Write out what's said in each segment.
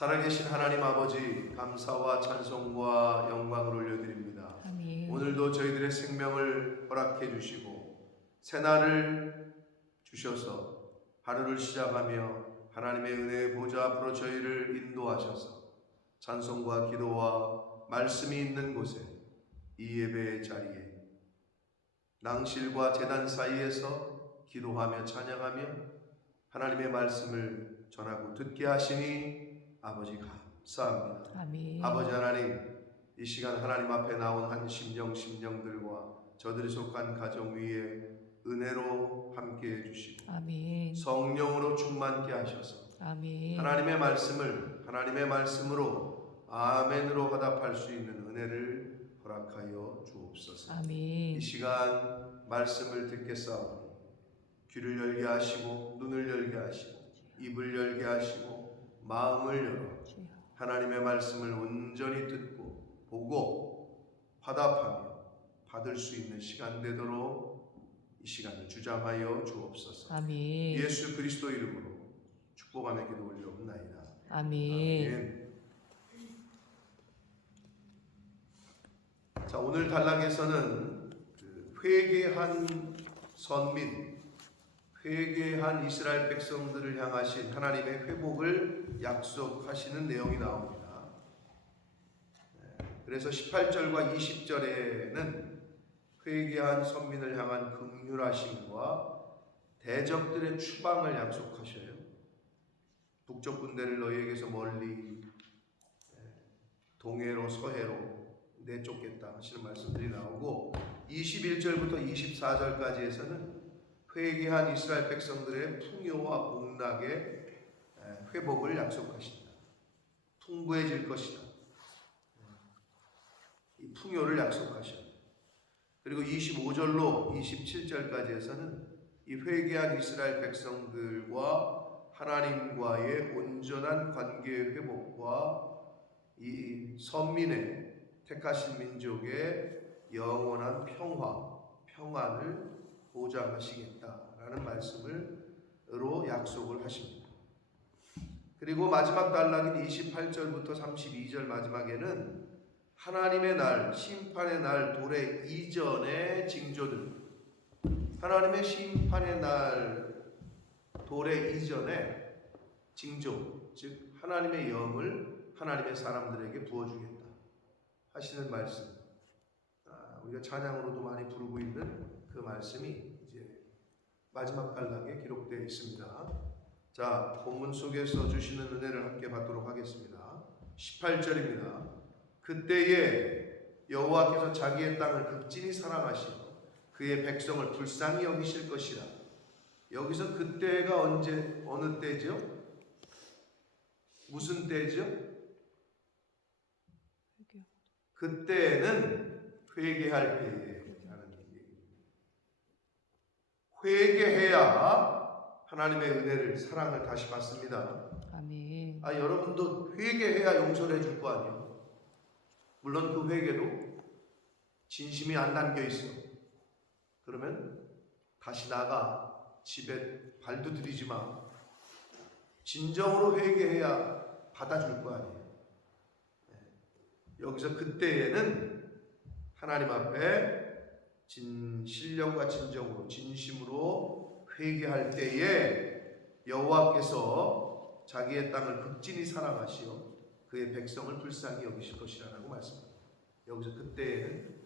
살아계신 하나님 아버지, 감사와 찬송과 영광을 올려드립니다. 아멘. 오늘도 저희들의 생명을 허락해 주시고 새날을 주셔서 하루를 시작하며 하나님의 은혜의 보좌 앞으로 저희를 인도하셔서 찬송과 기도와 말씀이 있는 곳에 이 예배의 자리에 낭실과 제단 사이에서 기도하며 찬양하며 하나님의 말씀을 전하고 듣게 하시니 아버지 감사합니다. 아멘. 아버지 하나님, 이 시간 하나님 앞에 나온 한 심령들과 저들이 속한 가정 위에 은혜로 함께해 주시고 아멘. 성령으로 충만케 하셔서 아멘. 하나님의 말씀을 하나님의 말씀으로 아멘으로 화답할 수 있는 은혜를 허락하여 주옵소서. 아멘. 이 시간 말씀을 듣겠사오니 귀를 열게 하시고 눈을 열게 하시고 입을 열게 하시고 마음을 열어 하나님의 말씀을 온전히 듣고 보고 화답하며 받을 수 있는 시간 되도록 이 시간을 주장하여 주옵소서. 아멘. 예수 그리스도 이름으로 축복하며 기도 올려옵나이다. 아멘. 아멘. 자, 오늘 단락에서는 회개한 선민, 회개한 이스라엘 백성들을 향하신 하나님의 회복을 약속하시는 내용이 나옵니다. 그래서 18절과 20절에는 회개한 선민을 향한 긍휼하심과 대적들의 추방을 약속하셔요. 북쪽 군대를 너희에게서 멀리 동해로 서해로 내쫓겠다 하시는 말씀들이 나오고 21절부터 24절까지에서는 회개한 이스라엘 백성들의 풍요와 복락의 회복을 약속하신다. 풍부해질 것이다. 이 풍요를 약속하셨다. 그리고 25절로 27절까지에서는 이 회개한 이스라엘 백성들과 하나님과의 온전한 관계의 회복과 이 선민의 택하신 민족의 영원한 평안을 보장하시겠다라는 말씀으로 약속을 하십니다. 그리고 마지막 단락인 28절부터 32절 마지막에는 하나님의 날, 심판의 날 도래 이전의 징조들, 하나님의 심판의 날 도래 이전의 징조, 즉 하나님의 영을 하나님의 사람들에게 부어주겠다 하시는 말씀, 우리가 찬양으로도 많이 부르고 있는 그 말씀이 이제 마지막 단락에 기록되어 있습니다. 자, 본문 속에서 주시는 은혜를 함께 받도록 하겠습니다. 18절입니다. 그때에 여호와께서 자기의 땅을 극진히 사랑하시고 그의 백성을 불쌍히 여기실 것이라. 여기서 그때가 언제, 어느 때죠? 무슨 때죠? 그때는 회개할 때라는 얘기입니다. 회개해야 하나님의 은혜를, 사랑을 다시 받습니다. 아멘. 여러분도 회개해야 용서를 해줄 거 아니에요. 물론 그 회개도 진심이 안 담겨 있어. 그러면 다시 나가. 집에 발도 들이지 마. 진정으로 회개해야 받아줄 거 아니에요. 여기서 그때에는 하나님 앞에 신령과 진정으로 진심으로 회개할 때에 여호와께서 자기의 땅을 극진히 사랑하시어 그의 백성을 불쌍히 여기실 것이라고 말씀합니다. 여기서 그때에는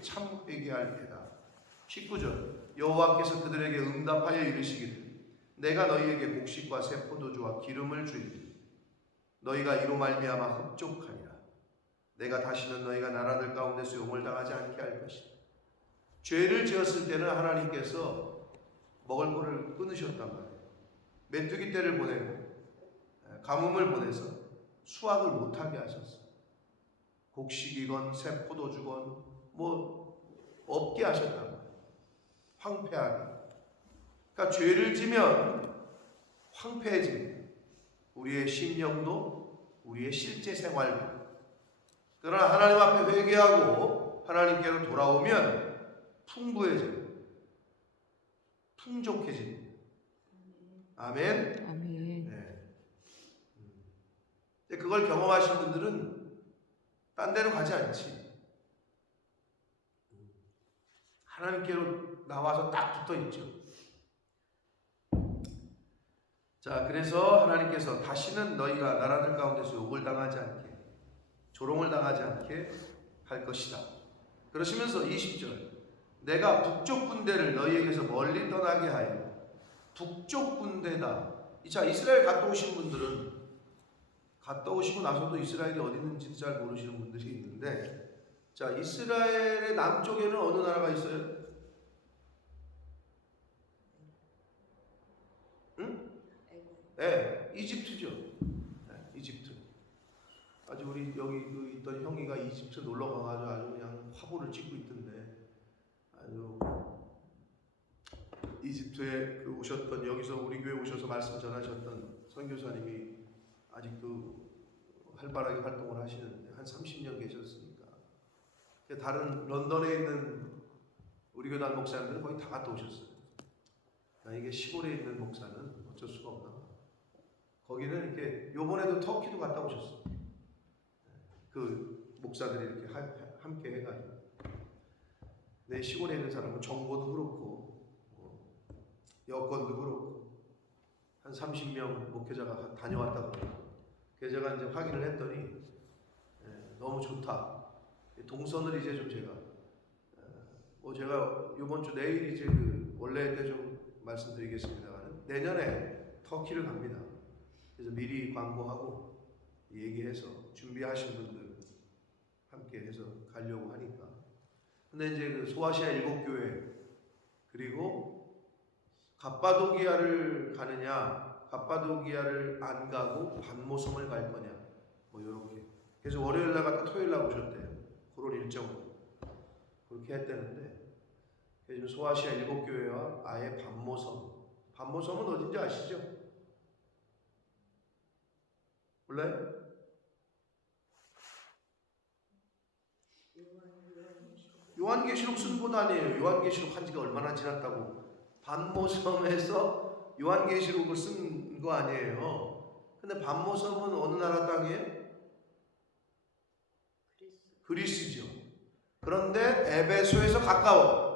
참 회개할 때다. 19절 여호와께서 그들에게 응답하여 이르시기를 내가 너희에게 곡식과 새 포도주와 기름을 주리니 너희가 이로 말미암아 흡족하리라. 내가 다시는 너희가 나라들 가운데서 용을 당하지 않게 할 것이다. 죄를 지었을 때는 하나님께서 먹을 거를 끊으셨단 말이에요. 메뚜기 떼를 보내고 가뭄을 보내서 수확을 못하게 하셨어요. 곡식이건 새 포도주건 없게 하셨단 말이에요. 황폐하게. 그러니까 죄를 지면 황폐해집니다. 우리의 심령도 우리의 실제 생활도. 그러나 하나님 앞에 회개하고 하나님께로 돌아오면 풍부해져요. 풍족해집니다. 아멘. 아멘. 네. 그걸 경험하신 분들은 딴 데로 가지 않지. 하나님께로 나와서 딱 붙어 있죠. 자, 그래서 하나님께서 다시는 너희가 나라들 가운데서 욕을 당하지 않게, 조롱을 당하지 않게 할 것이다. 그러시면서 20절, 내가 북쪽 군대를 너희에게서 멀리 떠나게 하여. 북쪽 군대다. 자, 이스라엘 갔다 오신 분들은 갔다 오시고 나서도 이스라엘이 어디 있는지 잘 모르시는 분들이 있는데, 자, 이스라엘의 남쪽에는 어느 나라가 있어요? 응? 네, 이집트죠. 네, 이집트. 아주 우리 여기 그 있던 형이가 이집트 놀러 가가지고 아주 그냥 화보를 찍고 있던데, 아주 이집트에 그 오셨던, 여기서 우리 교회 오셔서 말씀 전하셨던 선교사님이 아직도 활발하게 활동을 하시는데 한 30년 계셨으니까, 다른 런던에 있는 우리 교단 목사님들은 거의 다 갔다 오셨어요. 이게 시골에 있는 목사는 어쩔 수가 없나 봐. 거기는 이렇게 요번에도 터키도 갔다 오셨어. 그 목사들이 이렇게 함께 해가지고. 내 시골에 있는 사람은 정보도 그렇고 여건도 그렇고 한 30명 목회자가 다녀왔다고 그래요. 그래서 제가 이제 확인을 했더니 너무 좋다. 동선을 이제 좀 제가 제가 이번 주 내일 이제 그 원래 때 좀 말씀드리겠습니다만, 내년에 터키를 갑니다. 그래서 미리 광고하고 얘기해서 준비하신 분들 함께 해서 가려고 하니까. 근데 이제 그 소아시아 7교회, 그리고 갑바도기아를 가느냐, 갑바도기아를 안 가고 반모섬을 갈 거냐, 뭐 요렇게. 그래서 월요일 날 갔다 토요일 날 오셨대요. 그런 일정으로 그렇게 했다는데, 지금 소아시아 7교회와 아예 반모섬은 어딘지 아시죠? 몰라요? 요한계시록 쓴 곳 아니에요. 요한계시록 한 지가 얼마나 지났다고 반모섬에서 요한계시록을 쓴 거 아니에요. 근데 반모섬은 어느 나라 땅이에요? 그리스죠. 그런데 에베소에서 가까워.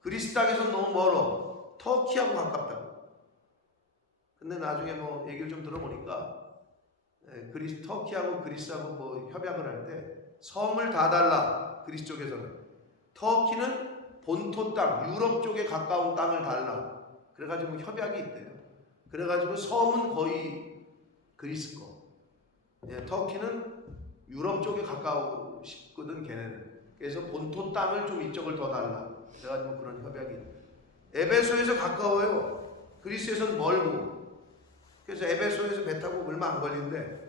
그리스 땅에서 너무 멀어. 터키하고 가깝다고. 근데 나중에 뭐 얘기를 좀 들어보니까 터키하고 그리스하고 뭐 협약을 할 때 섬을 다 달라. 그리스 쪽에서는. 터키는 본토 땅, 유럽 쪽에 가까운 땅을 달라. 그래가지고 협약이 있대요. 그래가지고 섬은 거의 그리스 거. 터키는 유럽 쪽에 가까우고 싶거든, 걔네는. 그래서 본토 땅을 좀 이쪽을 더 달라. 그래가지고 그런 협약이 있대요. 에베소에서 가까워요. 그리스에서는 멀고. 그래서 에베소에서 배 타고 얼마 안 걸린대.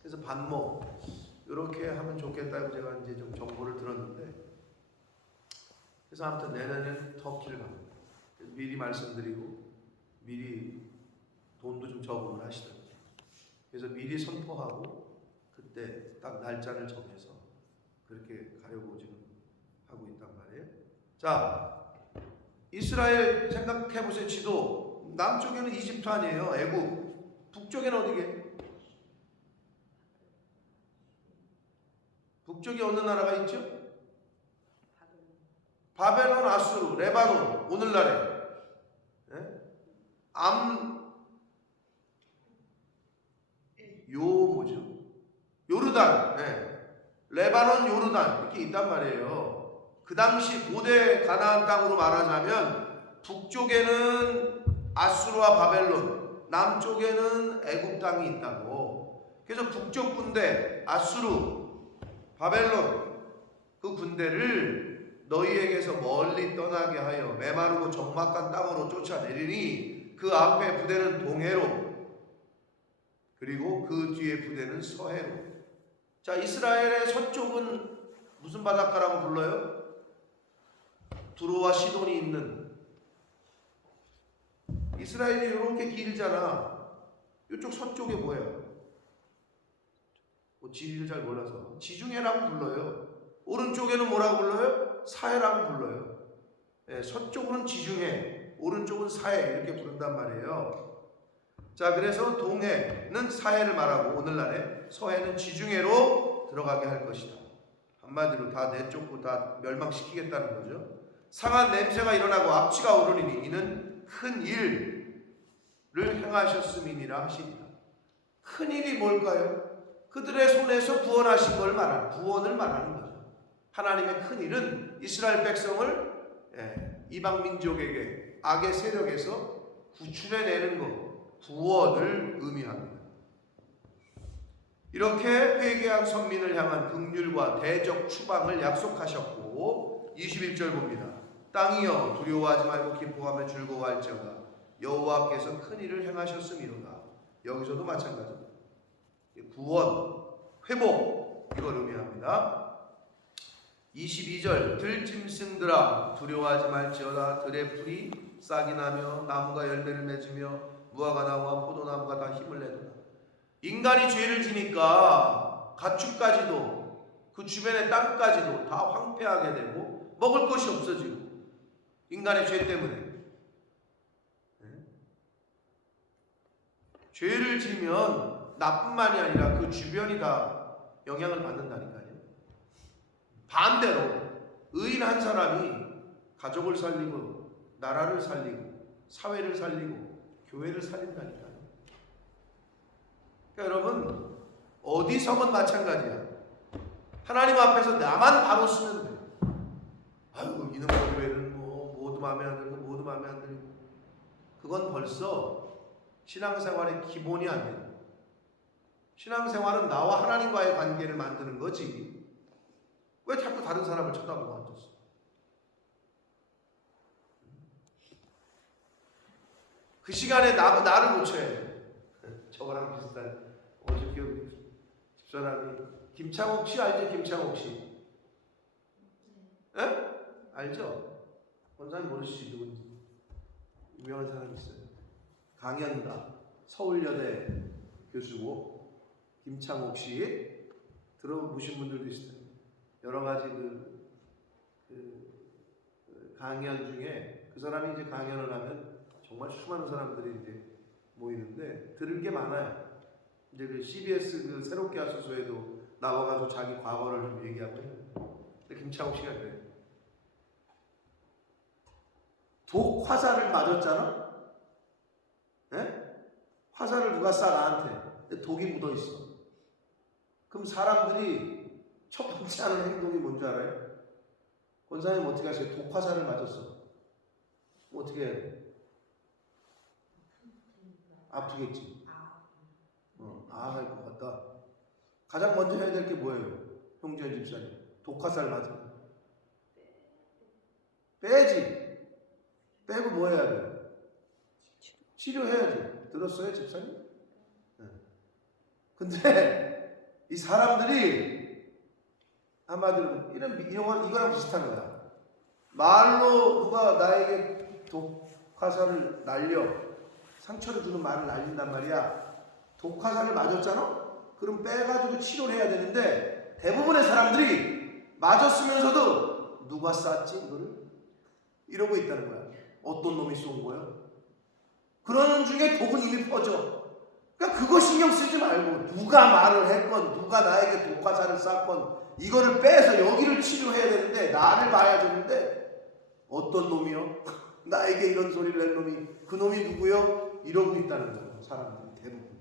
그래서 반모 이렇게 하면 좋겠다고 제가 이제 좀 정보를 들었는데, 그래서 아무튼 내년에는 터키를 갑니다. 미리 말씀드리고 미리 돈도 좀 저금을 하시더라고요. 그래서 미리 선포하고 그때 딱 날짜를 정해서 그렇게 가려고 지금 하고 있단 말이에요. 자, 이스라엘 생각해 보세요. 지도 남쪽에는 이집트 아니에요. 애국. 북쪽에는 어디게? 북쪽에 어느 나라가 있죠? 바벨론, 아수르, 레바논, 오늘날에 뭐죠? 요르단, 레바논, 요르단 이렇게 있단 말이에요. 그 당시 고대 가나안 땅으로 말하자면 북쪽에는 아수르와 바벨론, 남쪽에는 애굽 땅이 있다고. 그래서 북쪽 군대 아수르, 바벨론 그 군대를 너희에게서 멀리 떠나게 하여 메마르고 적막한 땅으로 쫓아내리니 그 앞에 부대는 동해로, 그리고 그 뒤에 부대는 서해로. 자, 이스라엘의 서쪽은 무슨 바닷가라고 불러요? 두로와 시돈이 있는. 이스라엘이 이렇게 길잖아. 이쪽 서쪽에 뭐예요? 지리를 잘 몰라서 지중해라고 불러요. 오른쪽에는 뭐라고 불러요? 사해라고 불러요. 서쪽은 지중해, 오른쪽은 사해 이렇게 부른단 말이에요. 자, 그래서 동해는 사해를 말하고 오늘날에 서해는 지중해로 들어가게 할 것이다. 한마디로 다 내쫓고 다 멸망시키겠다는 거죠. 상한 냄새가 일어나고 악취가 오르니니 이는 큰 일을 행하셨음이니라 하시니라. 큰 일이 뭘까요? 그들의 손에서 구원하신 걸 말하는, 구원을 말하는 거죠. 하나님의 큰 일은 이스라엘 백성을 이방 민족에게 악의 세력에서 구출해내는 것, 구원을 의미합니다. 이렇게 회개한 선민을 향한 긍휼과 대적 추방을 약속하셨고 21절 봅니다. 땅이여 두려워하지 말고 기뻐하며 즐거워할지어다. 여호와께서 큰 일을 행하셨음이로다. 여기서도 마찬가지입니다. 구원, 회복, 이걸 의미합니다. 22절 들짐승들아 두려워하지 말지어다. 들의 풀이 싹이 나며 나무가 열매를 맺으며 무화과 나무와 포도나무가 다 힘을 내도다. 인간이 죄를 지니까 가축까지도 그 주변의 땅까지도 다 황폐하게 되고 먹을 것이 없어지고 인간의 죄 때문에 죄를 지면 나뿐만이 아니라 그 주변이 다 영향을 받는다니까요. 반대로 의인 한 사람이 가족을 살리고 나라를 살리고 사회를 살리고 교회를 살린다니까요. 그러니까 여러분 어디서건 마찬가지야. 하나님 앞에서 나만 바로 쓰면 돼. 아이고 이놈의 교회는 뭐 모두 마음에 안 들고 모두 마음에 안 들고, 그건 벌써 신앙생활의 기본이 안 돼요. 신앙생활은 나와 하나님과의 관계를 만드는 거지. 왜 자꾸 다른 사람을 쳐다보고 앉았어? 그 시간에 나를 고쳐야 돼. 저거랑 비슷한 어저께 집사람이 김창옥 씨 알죠? 김창옥 씨. 에? 알죠? 원장님 모르시지 누군지. 유명한 사람 있어요. 강연가 서울여대 교수고 김창옥 씨 들어보신 분들도 있어요. 여러 가지 강연 중에 그 사람이 이제 강연을 하면 정말 수많은 사람들이 이제 모이는데 들을 게 많아요. 이제 그 CBS 그 새롭게 하소서에도 나와가지고 자기 과거를 좀 얘기하고 해요. 근데 김창옥 씨가 그래요. 독 화살을 맞았잖아. 예? 화살을 누가 쏴 나한테. 독이 묻어 있어. 그럼 사람들이 첫 번째 하는 행동이 뭔지 알아요? 권사님 어떻게 하세요? 독 화살을 맞았어. 뭐 어떻게 해야 돼? 아프겠지. 할 것 같다. 가장 먼저 해야 될 게 뭐예요? 형제현 집사님. 독 화살 맞으면 빼지. 빼고 뭐 해야 돼? 치료해야지. 들었어요, 집사님? 네. 근데 이 사람들이 한마디로 이거랑 비슷한 거야. 말로 누가 나에게 독 화살을 날려 상처를 주는 말을 날린단 말이야. 독 화살을 맞았잖아? 그럼 빼가지고 치료를 해야 되는데 대부분의 사람들이 맞았으면서도 누가 쐈지 이거를? 이러고 있다는 거야. 어떤 놈이 쏜 거야? 그러는 중에 독은 이미 퍼져. 그러니까 그거 신경 쓰지 말고 누가 말을 했건 누가 나에게 독 화살을 쐈건 이거를 빼서 여기를 치료해야 되는데 나를 봐야 되는데 어떤 놈이요? 나에게 이런 소리를 낸 놈이 그 놈이 누구요? 이러고 있다는 거예요. 사람들이 대부분.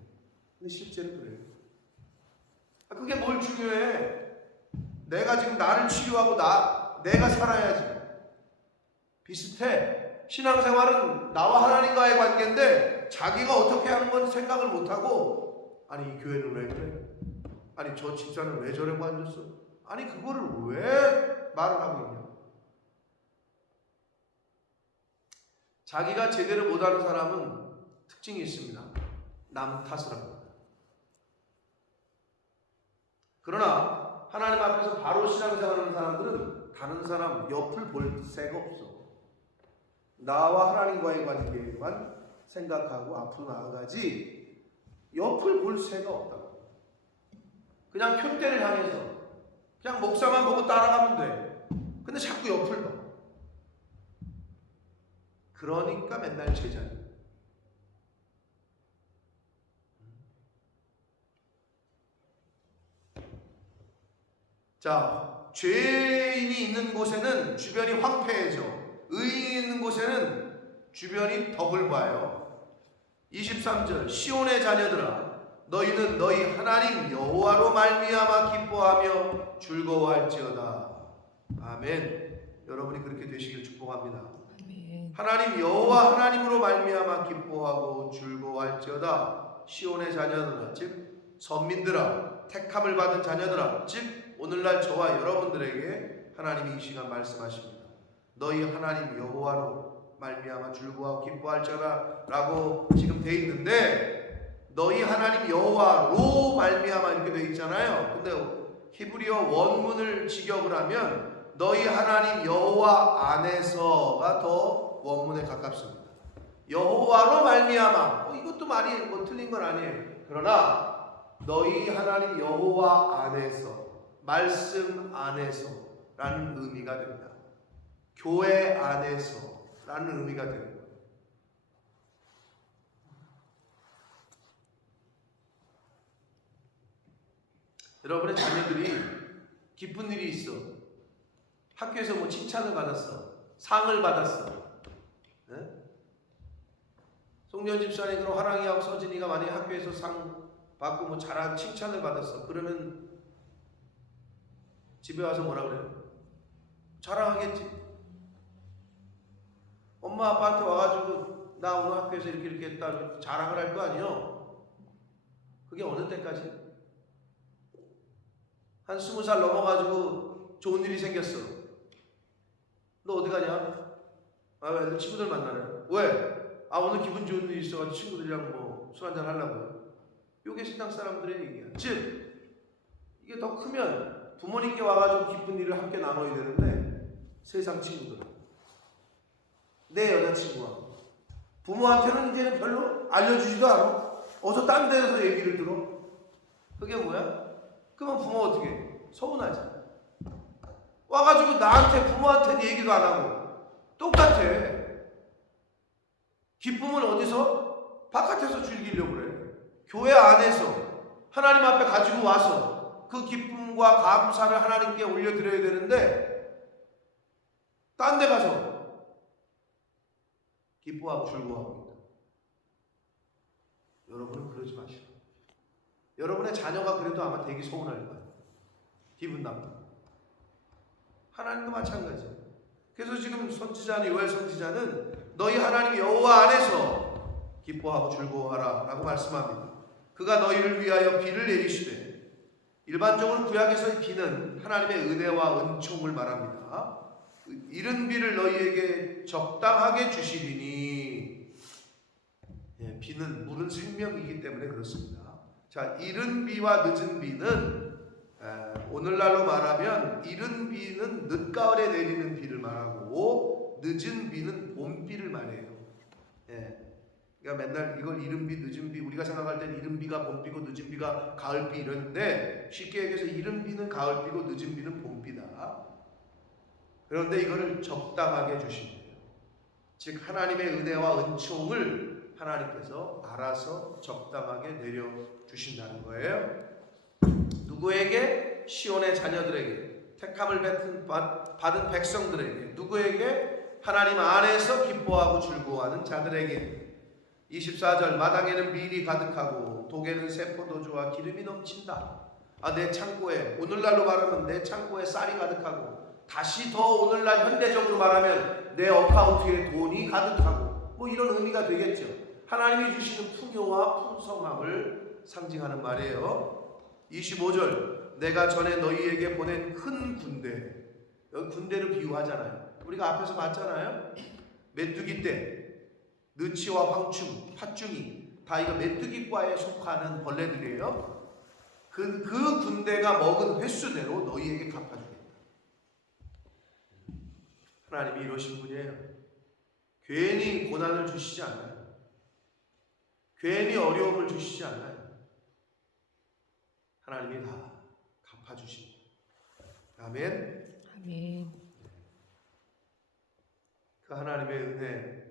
근데 실제로 그래요. 그게 뭘 중요해? 내가 지금 나를 치료하고 내가 살아야지. 비슷해. 신앙생활은 나와 하나님과의 관계인데 자기가 어떻게 하는 건 생각을 못하고 아니 이 교회는 왜 그래? 아니 저 집사는 왜 저러고 앉았어? 아니 그거를 왜 말을 하고 있냐? 자기가 제대로 못하는 사람은 특징이 있습니다. 남 탓을 합니다. 그러나 하나님 앞에서 바로 신앙생활하는 사람들은 다른 사람 옆을 볼 새가 없어. 나와 하나님과의 관계만 생각하고 앞으로 나아가지 옆을 볼 새가 없다고. 그냥 표대를 향해서 그냥 목사만 보고 따라가면 돼. 근데 자꾸 옆을 봐. 그러니까 맨날 제자리. 자, 죄인이 있는 곳에는 주변이 황폐해져. 의인이 있는 곳에는 주변이 덕을 봐요. 23절 시온의 자녀들아 너희는 너희 하나님 여호와로 말미암아 기뻐하며 즐거워할지어다. 아멘. 여러분이 그렇게 되시길 축복합니다. 아멘. 하나님 여호와 하나님으로 말미암아 기뻐하고 즐거워할지어다. 시온의 자녀들아 즉 선민들아 택함을 받은 자녀들아 즉 오늘날 저와 여러분들에게 하나님이 이 시간 말씀하십니다. 너희 하나님 여호와로 말미암아 즐거워하고 기뻐할지어다 라고 지금 돼 있는데 너희 하나님 여호와로 말미암아 이렇게 돼 있잖아요. 근데 히브리어 원문을 직역을 하면 너희 하나님 여호와 안에서가 더 원문에 가깝습니다. 여호와로 말미암아 이것도 말이 뭐 틀린 건 아니에요. 그러나 너희 하나님 여호와 안에서 말씀 안에서라는 의미가 됩니다. 교회 안에서라는 의미가 됩니다. 여러분의 자녀들이 기쁜 일이 있어. 학교에서 뭐 칭찬을 받았어. 상을 받았어. 네? 송년 집사님 그럼 화랑이하고 서진이가 만약에 학교에서 상 받고 뭐 잘한 칭찬을 받았어. 그러면 집에 와서 뭐라 그래요? 자랑하겠지. 엄마 아빠한테 와가지고 나 오늘 학교에서 이렇게 했다 자랑을 할 거 아니에요. 그게 어느 때까지? 한 20살 넘어가지고 좋은 일이 생겼어. 너 어디 가냐? 애들 친구들 만나래. 왜? 오늘 기분 좋은 일이 있어가지고 친구들이랑 뭐 술 한잔 하려고요. 요게 신앙 사람들의 얘기야. 즉 이게 더 크면 부모님께 와가지고 기쁜 일을 함께 나눠야 되는데 세상 친구들 내 여자친구와 부모한테는 이제는 별로 알려주지도 않아. 어서 딴 데서 얘기를 들어. 그게 뭐야? 그러면 부모 어떻게 해? 서운하지. 와가지고 나한테 부모한테는 얘기도 안 하고 똑같아. 기쁨을 어디서? 바깥에서 즐기려고 그래. 교회 안에서 하나님 앞에 가지고 와서 그 기쁨과 감사를 하나님께 올려드려야 되는데 딴 데 가서 기뻐하고 즐거워합니다. 여러분은 그러지 마시고 여러분의 자녀가 그래도 아마 되게 서운할 거예요. 기분 나빠. 하나님도 마찬가지예요. 그래서 지금 선지자는 요엘 선지자는 너희 하나님 여호와 안에서 기뻐하고 즐거워하라 라고 말씀합니다. 그가 너희를 위하여 비를 내리시되 일반적으로 구약에서의 비는 하나님의 은혜와 은총을 말합니다. 이른 비를 너희에게 적당하게 주시리니 비는 물은 생명이기 때문에 그렇습니다. 자, 이른 비와 늦은 비는 오늘날로 말하면 이른 비는 늦가을에 내리는 비를 말하고 늦은 비는 봄비를 말해요. 그러니까 맨날 이걸 이른 비, 늦은 비 우리가 생각할 때는 이른 비가 봄비고 늦은 비가 가을비 이러는데 쉽게 얘기해서 이른 비는 가을비고 늦은 비는 봄비다. 그런데 이거를 적당하게 주신대요. 즉 하나님의 은혜와 은총을 하나님께서 알아서 적당하게 내려주신다는 거예요. 누구에게? 시온의 자녀들에게, 택함을 받은 백성들에게, 누구에게? 하나님 안에서 기뻐하고 즐거워하는 자들에게. 24절 마당에는 밀이 가득하고 독에는 새 포도주와 기름이 넘친다. 내 창고에, 오늘날로 말하면 내 창고에 쌀이 가득하고 다시 더 오늘날 현대적으로 말하면 내 어카운트에 돈이 가득하고 뭐 이런 의미가 되겠죠. 하나님이 주시는 풍요와 풍성함을 상징하는 말이에요. 25절 내가 전에 너희에게 보낸 큰 군대, 여기 군대를 비유하잖아요. 우리가 앞에서 봤잖아요. 메뚜기 떼, 느치와 황충, 팥중이 다 이거 메뚜기과에 속하는 벌레들이에요. 그 군대가 먹은 횟수대로 너희에게 갚아주겠다. 하나님이 이러신 분이에요. 괜히 고난을 주시지 않아요. 괜히 어려움을 주시지 않아요. 하나님이 다 갚아주십니다. 아멘. 아멘. 그 하나님의 은혜,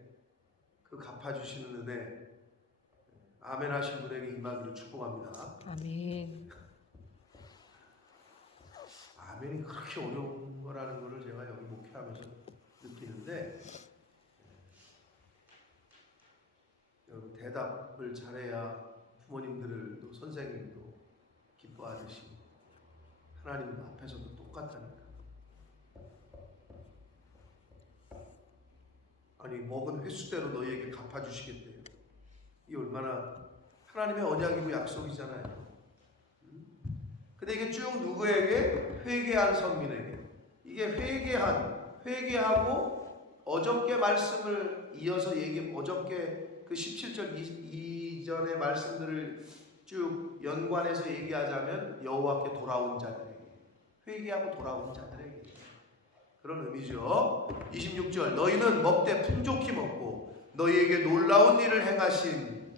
그 갚아주시는 은혜, 아멘 하신 분에게 임하기를 축복합니다. 아멘. 아멘. 아멘이 그렇게 어려운 거라는 거를 제가 여기 목회하면서 느끼는데, 여러분 대답을 잘해야 부모님들도 선생님도 기뻐하듯이 하나님 앞에서도 똑같다니까. 아니 먹은 횟수대로 너희에게 갚아주시겠대요. 이게 얼마나 하나님의 언약이고 약속이잖아요. 근데 이게 쭉 누구에게? 회개한 선민에게. 이게 회개하고 어저께 말씀을 이어서 어저께 그 17절 이전의 말씀들을 쭉 연관해서 얘기하자면 여호와께 돌아온 자들에게, 회개하고 돌아온 자들에게 그런 의미죠. 26절 너희는 먹되 풍족히 먹고 너희에게 놀라운 일을 행하신,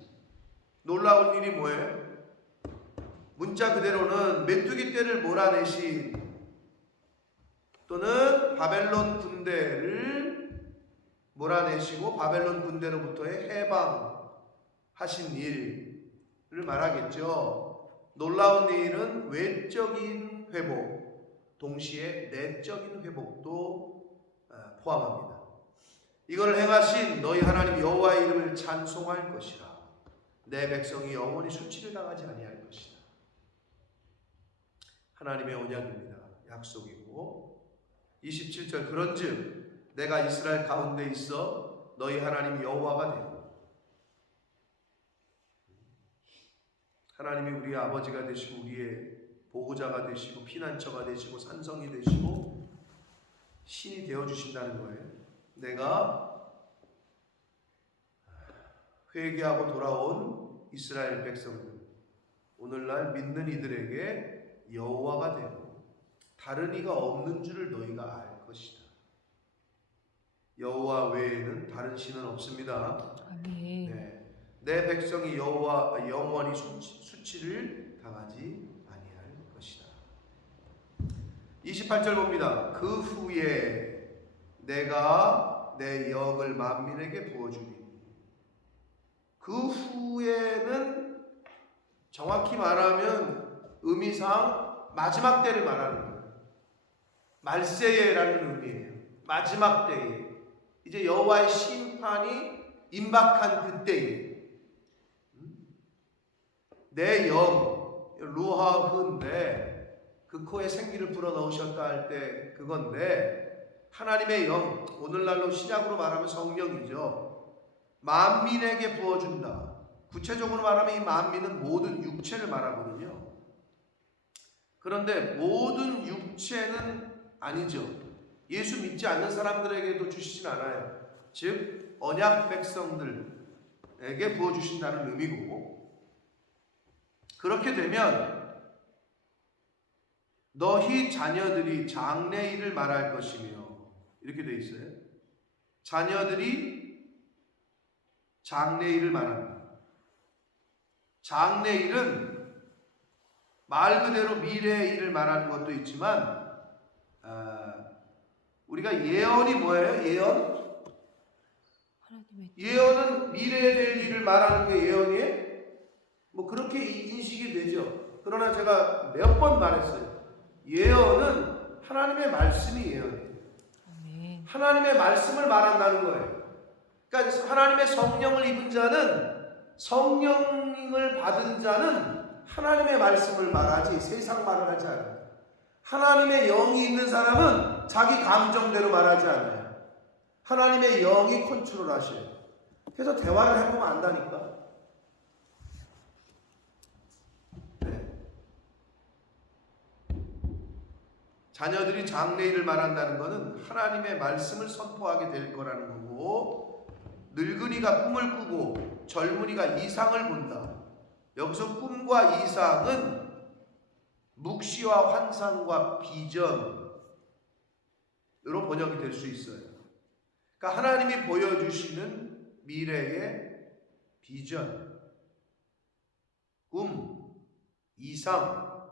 놀라운 일이 뭐예요? 문자 그대로는 메뚜기 떼를 몰아내신, 또는 바벨론 군대를 몰아내시고 바벨론 군대로부터의 해방하신 일을 말하겠죠. 놀라운 일은 외적인 회복, 동시에 내적인 회복도 포함합니다. 이걸 행하신 너희 하나님 여호와의 이름을 찬송할 것이라. 내 백성이 영원히 수치를 당하지 아니할 것이다. 하나님의 언약입니다. 약속이고 27절 그런즉 내가 이스라엘 가운데 있어 너희 하나님 여호와가 되고, 하나님이 우리의 아버지가 되시고 우리의 보호자가 되시고 피난처가 되시고 산성이 되시고 신이 되어주신다는 거예요. 내가 회개하고 돌아온 이스라엘 백성들, 오늘날 믿는 이들에게 여호와가 되고 다른 이가 없는 줄을 너희가 알 것이다. 여호와 외에는 다른 신은 없습니다. 아멘. 네. 내 백성이 여호와 영원히 수치를 당하지 아니할 것이다. 28절 봅니다. 그 후에 내가 내 영을 만민에게 부어주리니. 그 후에는 정확히 말하면 의미상 마지막 때를 말하는 거예요. 말세예라는 의미예요. 마지막 때에, 이제 여호와의 심판이 임박한 그때에 내 영, 루하흐인데 그 코에 생기를 불어넣으셨다 할 때 그건데, 하나님의 영, 오늘날로 신약으로 말하면 성령이죠. 만민에게 부어준다. 구체적으로 말하면 이 만민은 모든 육체를 말하거든요. 그런데 모든 육체는 아니죠. 예수 믿지 않는 사람들에게도 주시진 않아요. 즉 언약 백성들에게 부어주신다는 의미고, 그렇게 되면 너희 자녀들이 장래일을 말할 것이며, 이렇게 돼 있어요. 자녀들이 장래일을 말합니다. 장래일은 말 그대로 미래의 일을 말하는 것도 있지만, 우리가 예언이 뭐예요? 예언은 미래에 될 일을 말하는 게 예언이에요? 뭐 그렇게 인식이 되죠. 그러나 제가 몇 번 말했어요. 예언은 하나님의 말씀이 예언이에요. 아멘. 하나님의 말씀을 말한다는 거예요. 그러니까 하나님의 성령을 입은 자는, 성령을 받은 자는 하나님의 말씀을 말하지 세상 말을 하지 않아요. 하나님의 영이 있는 사람은 자기 감정대로 말하지 않아요. 하나님의 영이 컨트롤 하셔요. 그래서 대화를 해보면 안다니까. 네. 자녀들이 장래일을 말한다는 것은 하나님의 말씀을 선포하게 될 거라는 거고, 늙은이가 꿈을 꾸고 젊은이가 이상을 본다. 여기서 꿈과 이상은 묵시와 환상과 비전으로 번역이 될 수 있어요. 그러니까 하나님이 보여주시는 미래의 비전, 꿈, 이상,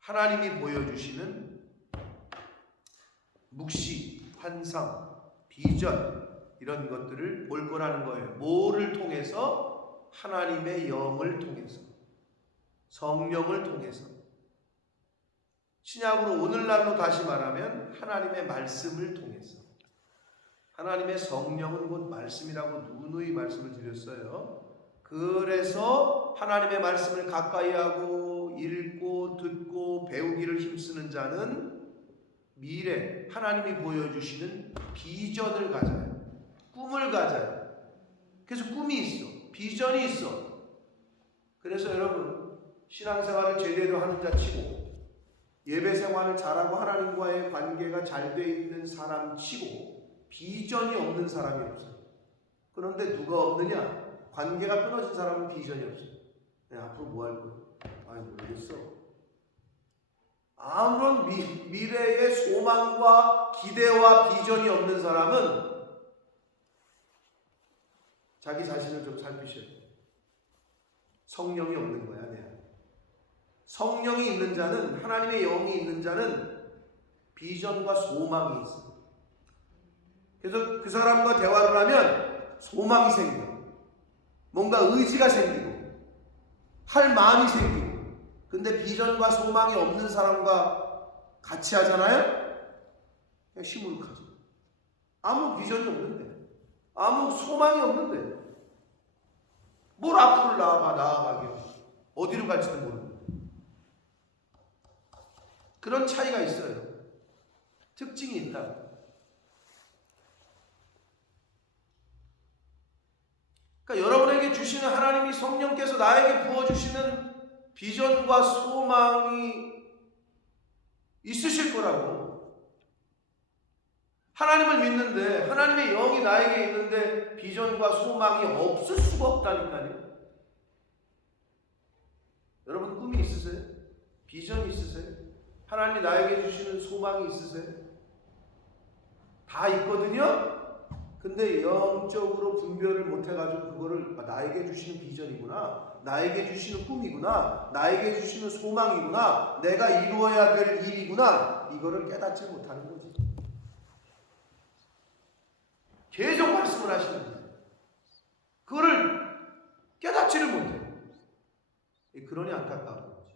하나님이 보여주시는 묵시, 환상, 비전, 이런 것들을 볼 거라는 거예요. 뭐를 통해서? 하나님의 영을 통해서, 성령을 통해서. 신약으로 오늘날로 다시 말하면 하나님의 말씀을 통해서, 하나님의 성령은 곧 말씀이라고 누누이 말씀을 드렸어요. 그래서 하나님의 말씀을 가까이 하고 읽고 듣고 배우기를 힘쓰는 자는 미래 하나님이 보여주시는 비전을 가져요. 꿈을 가져요. 그래서 꿈이 있어. 비전이 있어. 그래서 여러분, 신앙생활을 제대로 하는 자 치고 예배 생활을 잘하고 하나님과의 관계가 잘 돼 있는 사람 치고 비전이 없는 사람이 없어요. 그런데 누가 없느냐? 관계가 끊어진 사람은 비전이 없어요. 앞으로 뭐 할 거야? 모르겠어. 아무런 미래의 소망과 기대와 비전이 없는 사람은 자기 자신을 좀 살피셔야 돼요. 성령이 없는 거야, 내 안에. 성령이 있는 자는, 하나님의 영이 있는 자는 비전과 소망이 있어요. 그래서 그 사람과 대화를 하면 소망이 생겨. 뭔가 의지가 생기고 할 마음이 생기고. 근데 비전과 소망이 없는 사람과 같이 하잖아요? 그냥 시무룩하죠. 아무 비전이 없는데, 아무 소망이 없는데 뭘 앞으로 나아가게, 어디로 갈지도 모르는데. 그런 차이가 있어요. 특징이 있다. 그러니까 여러분에게 주시는, 하나님이 성령께서 나에게 부어주시는 비전과 소망이 있으실 거라고. 하나님을 믿는데, 하나님의 영이 나에게 있는데 비전과 소망이 없을 수가 없다니까요. 여러분, 꿈이 있으세요? 비전이 있으세요? 하나님이 나에게 주시는 소망이 있으세요? 다 있거든요? 근데 영적으로 분별을 못해가지고 그거를 나에게 주시는 비전이구나, 나에게 주시는 꿈이구나, 나에게 주시는 소망이구나, 내가 이루어야 될 일이구나, 이거를 깨닫지 못하는 거지. 계속 말씀을 하시는데 그거를 깨닫지를 못해. 그러니 안타까운 거지.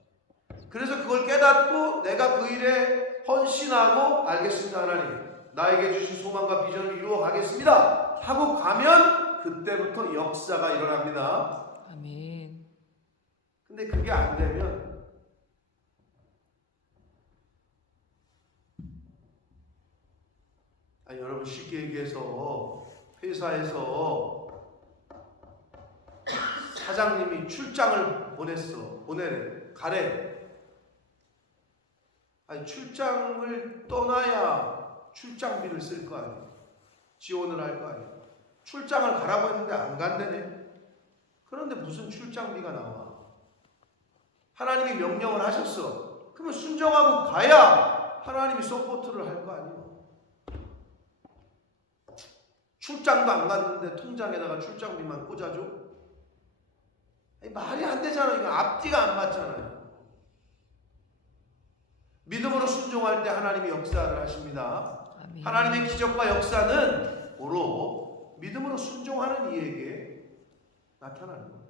그래서 그걸 깨닫고 내가 그 일에 헌신하고, 알겠습니다 하나님, 나에게 주신 소망과 비전을 이루어 가겠습니다 하고 가면 그때부터 역사가 일어납니다. 아멘. 근데 그게 안 되면 여러분, 쉽게 얘기해서 회사에서 사장님이 출장을 보내래, 가래. 출장을 떠나야 출장비를 쓸 거 아니에요. 지원을 할 거 아니에요. 출장을 가라고 했는데 안 간대네. 그런데 무슨 출장비가 나와? 하나님이 명령을 하셨어. 그러면 순종하고 가야 하나님이 서포트를 할 거 아니에요. 출장도 안 갔는데 통장에다가 출장비만 꽂아줘? 말이 안 되잖아요. 이거 앞뒤가 안 맞잖아요. 믿음으로 순종할 때 하나님이 역사를 하십니다. 아멘. 하나님의 기적과 역사는 고로 믿음으로 순종하는 이에게 나타나는 거예요.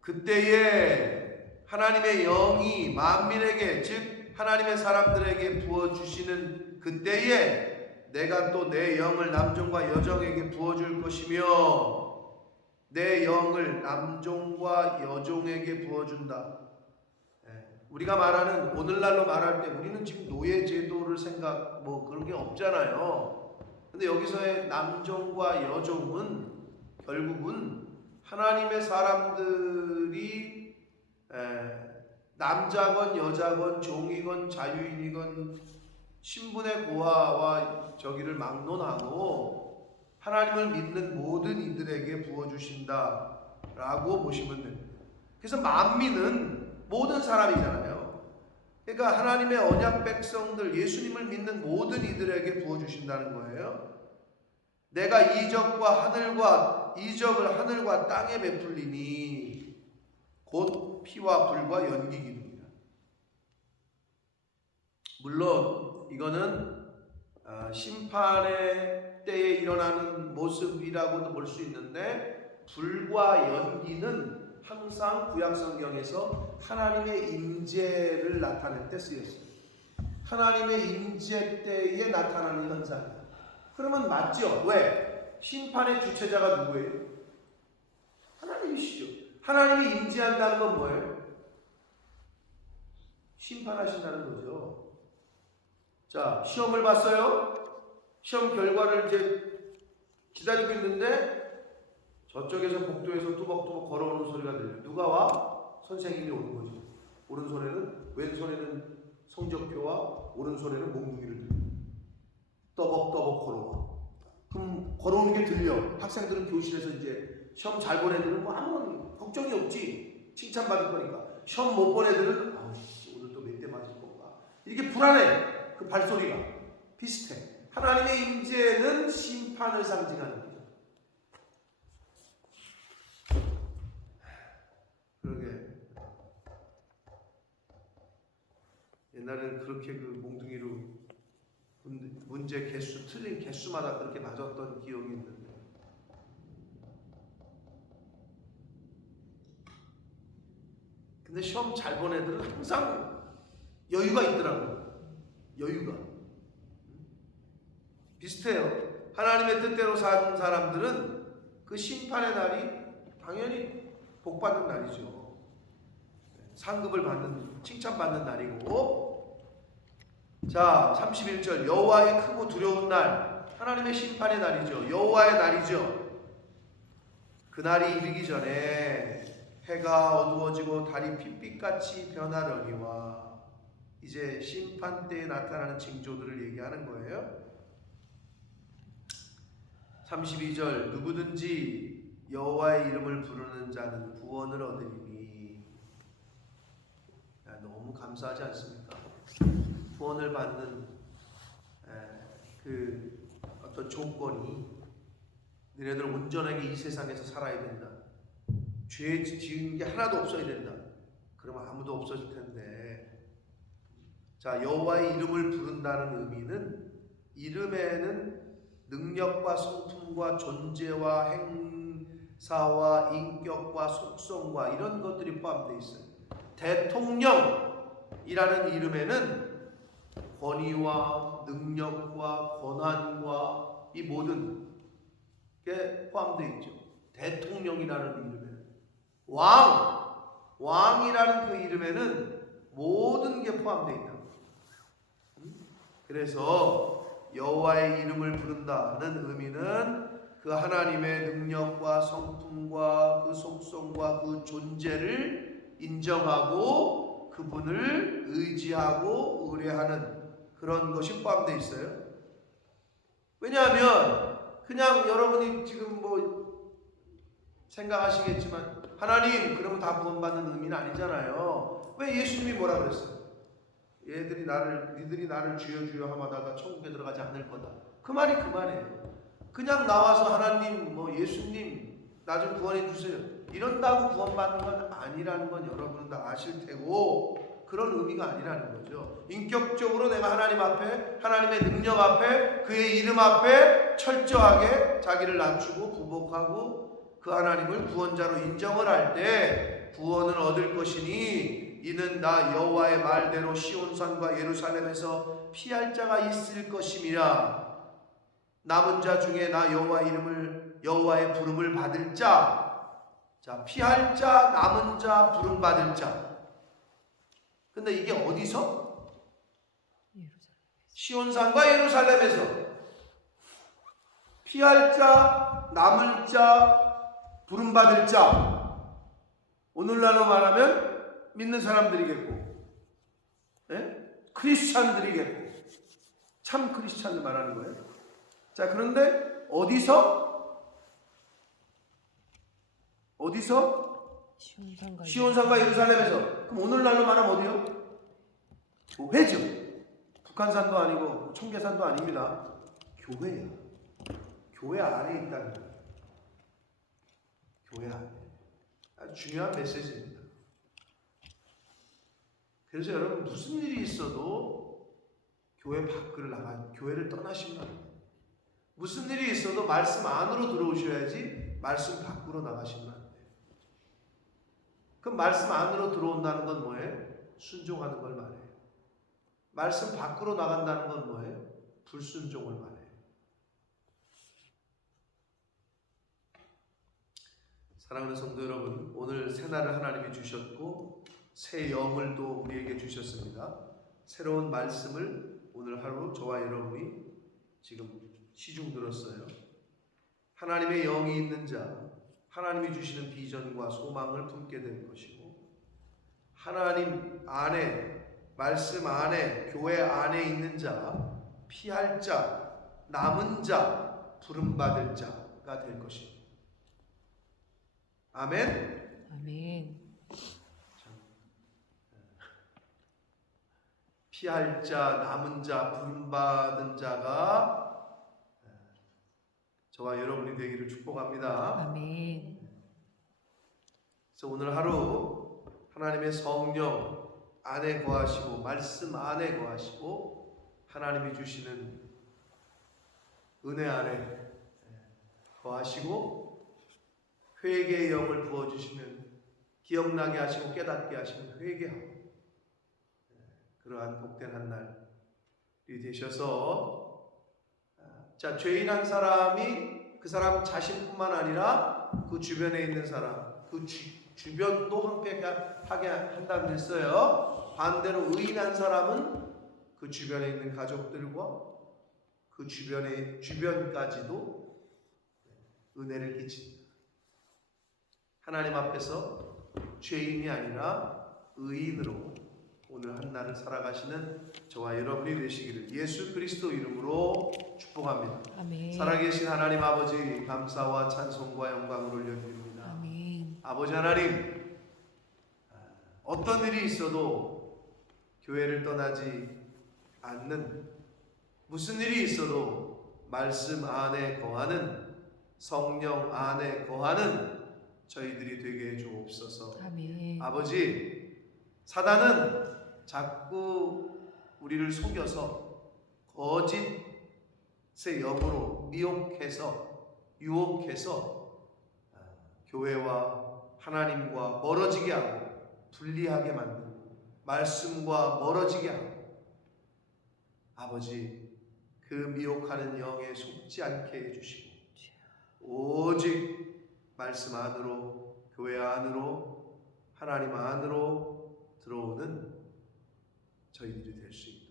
그때에 하나님의 영이 만민에게, 즉 하나님의 사람들에게 부어주시는 그때에 내가 또 내 영을 남종과 여종에게 부어줄 것이며, 내 영을 남종과 여종에게 부어준다. 우리가 말하는, 오늘날로 말할 때 우리는 지금 노예 제도를 그런 게 없잖아요. 근데 여기서의 남종과 여종은 결국은 하나님의 사람들이 남자건 여자건 종이건 자유인이건 신분의 고하와 저기를 막론하고 하나님을 믿는 모든 이들에게 부어주신다라고 보시면 됩니다. 그래서 만민은 모든 사람이잖아요. 그러니까 하나님의 언약 백성들, 예수님을 믿는 모든 이들에게 부어주신다는 거예요. 내가 이적을 하늘과 땅에 베풀리니 곧 피와 불과 연기 기둥이다. 물론 이거는 심판의 때에 일어나는 모습이라고도 볼 수 있는데, 불과 연기는 항상 구약 성경에서 하나님의 임재를 나타낼 때 쓰였어요. 하나님의 임재 때에 나타나는 현상이에요. 그러면 맞죠? 왜? 심판의 주체자가 누구예요? 하나님이시죠. 하나님이 임재한다는 건 뭐예요? 심판하신다는 거죠. 자, 시험을 봤어요. 시험 결과를 이제 기다리고 있는데 저쪽에서 복도에서 뚜벅뚜벅 걸어오는 소리가 들려요. 누가 와? 선생님이 오는 거죠. 오른손에는, 왼손에는 성적표와 오른손에는 몽둥이를 들고 떠벅떠벅 걸어와. 그럼 걸어오는 게 들려. 학생들은 교실에서 이제 시험 잘 본 애들은 뭐 아무런 걱정이 없지. 칭찬받을 거니까. 시험 못 본 애들은 아우씨 오늘 또 몇 대 맞을 건가. 이게 불안해. 그 발소리가 비슷해. 하나님의 임재는 심판을 상징하는 거죠. 그러게 옛날에는 그렇게 그 몽둥이로 문제 개수 틀린 개수마다 그렇게 맞았던 기억이 있는데 근데 시험 잘 본 애들은 항상 여유가 있더라고요. 여유가 비슷해요. 하나님의 뜻대로 사는 사람들은 그 심판의 날이 당연히 복받는 날이죠. 상급을 받는, 칭찬받는 날이고. 자, 31절 여호와의 크고 두려운 날, 하나님의 심판의 날이죠. 여호와의 날이죠. 그 날이 이르기 전에 해가 어두워지고 달이 핏빛같이 변하려니와. 이제 심판 때에 나타나는 징조들을 얘기하는 거예요. 32절 누구든지 여호와의 이름을 부르는 자는 구원을 얻으리니. 너무 감사하지 않습니까? 구원을 받는 그 어떤 조건이 너희들 온전하게 이 세상에서 살아야 된다. 죄 지은 게 하나도 없어야 된다. 그러면 아무도 없어질 텐데. 자, 여호와의 이름을 부른다는 의미는 이름에는 능력과 성품과 존재와 행사와 인격과 속성과 이런 것들이 포함되어 있어요. 대통령이라는 이름에는 권위와 능력과 권한과 이 모든 게 포함되어 있죠. 대통령이라는 이름에는 왕이라는 그 이름에는 모든 게 포함되어 있다. 그래서 여호와의 이름을 부른다는 의미는 그 하나님의 능력과 성품과 그 속성과 그 존재를 인정하고 그분을 의지하고 의뢰하는 그런 것이 포함되어 있어요. 왜냐하면 그냥 여러분이 지금 뭐 생각하시겠지만 하나님 그러면 다 구원받는 의미는 아니잖아요. 왜 예수님이 뭐라 그랬어요? 니들이 나를 주여 주여 하마다가 천국에 들어가지 않을 거다. 그 말이 그 말이에요. 그냥 나와서 하나님 뭐 예수님 나 좀 구원해 주세요 이런다고 구원받는 건 아니라는 건 여러분은 다 아실 테고 그런 의미가 아니라는 거죠. 인격적으로 내가 하나님 앞에 하나님의 능력 앞에 그의 이름 앞에 철저하게 자기를 낮추고 부복하고 그 하나님을 구원자로 인정을 할 때 구원을 얻을 것이니 이는 나 여호와의 말대로 시온산과 예루살렘에서 피할 자가 있을 것임이라. 남은 자 중에 나 여호와의 부름을 받을 자. 자, 피할 자, 남은 자, 부름 받을 자. 근데 이게 어디서? 시온산과 예루살렘에서. 피할 자, 남을 자, 부름 받을 자. 오늘날로 말하면 믿는 사람들이겠고, 크리스찬들이겠고, 참 크리스찬을 말하는 거예요. 자, 그런데 어디서? 시온산과 예루살렘에서. 그럼 오늘날로 말하면 어디요? 교회죠. 북한산도 아니고 청계산도 아닙니다. 교회예요. 교회 안에 있다는 거예요. 교회 안에. 아주 중요한 메시지입니다. 그래서 여러분 무슨 일이 있어도 교회 밖을 교회를 떠나시면 안 돼요. 무슨 일이 있어도 말씀 안으로 들어오셔야지 말씀 밖으로 나가시면 안 돼요. 그 말씀 안으로 들어온다는 건 뭐예요? 순종하는 걸 말해요. 말씀 밖으로 나간다는 건 뭐예요? 불순종을 말해요. 사랑하는 성도 여러분, 오늘 새날을 하나님이 주셨고 새 영을 또 우리에게 주셨습니다. 새로운 말씀을 오늘 하루 저와 여러분이 지금 시중 들었어요. 하나님의 영이 있는 자, 하나님이 주시는 비전과 소망을 품게 될 것이고, 하나님 안에, 말씀 안에, 교회 안에 있는 자, 피할 자, 남은 자, 부름받을 자가 될 것입니다. 아멘. 아멘. 피할 자, 남은 자, 부름받은 자가 저와 여러분이 되기를 축복합니다. 아멘. 그래서 오늘 하루 하나님의 성령 안에 거하시고 말씀 안에 거하시고 하나님이 주시는 은혜 안에 거하시고 회개의 영을 부어주시면 기억나게 하시고 깨닫게 하시면 회개하고 그러한 복된 한 날이 되셔서 자, 죄인 한 사람이 그 사람 자신뿐만 아니라 그 주변에 있는 사람, 그 주변도 황폐하게 한다고 그랬어요. 반대로 의인 한 사람은 그 주변에 있는 가족들과 그 주변까지도 은혜를 끼친다. 하나님 앞에서 죄인이 아니라 의인으로 오늘 한 날을 살아가시는 저와 여러분이 되시기를 예수 그리스도 이름으로 축복합니다. 아멘. 살아계신 하나님 아버지, 감사와 찬송과 영광을 올려드립니다. 아멘. 아버지 하나님, 어떤 일이 있어도 교회를 떠나지 않는, 무슨 일이 있어도 말씀 안에 거하는, 성령 안에 거하는 저희들이 되게 해주옵소서. 아멘. 아버지, 사단은 자꾸 우리를 속여서 거짓의 영으로 유혹해서 교회와 하나님과 멀어지게 하고 분리하게 만들고 말씀과 멀어지게 하고, 아버지 그 미혹하는 영에 속지 않게 해주시고 오직 말씀 안으로, 교회 안으로, 하나님 안으로 들어오는 저희들이 될 수 있도록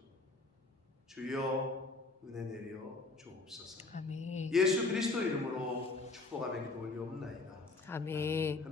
주여 은혜 내려 주옵소서. 아멘. 예수 그리스도 이름으로 축복하며 기도 올려옵나이다. 아멘.